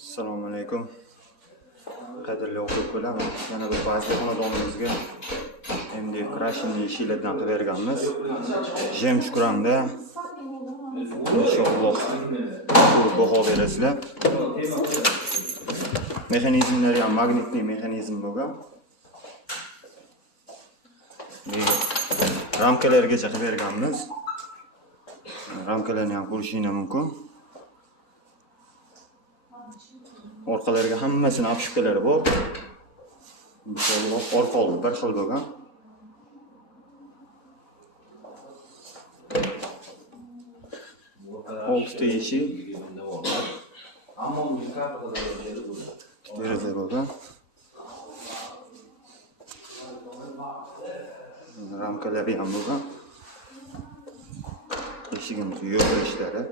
Assalomu alaykum. Qadrli o'quvchilar, yana bir ba'zi xonadonimizga MDF Crashing ishlardan qilib berganmiz. Jem shukranda inshaalloh baho berasizlar. Mexanizmlari ham magnitli mexanizm bo'lgan. Ramkalargacha qilib berganmiz. Ramkalarni ham ko'rishingiz mumkin. Orqalariga hammasini apshipkalari bor. Orqa oldi bir xil bo'lgan. Oltita eshik. Deraza bo'lgan. Ramkalari ham bo'lgan. Eshigimiz yo'q ishlari.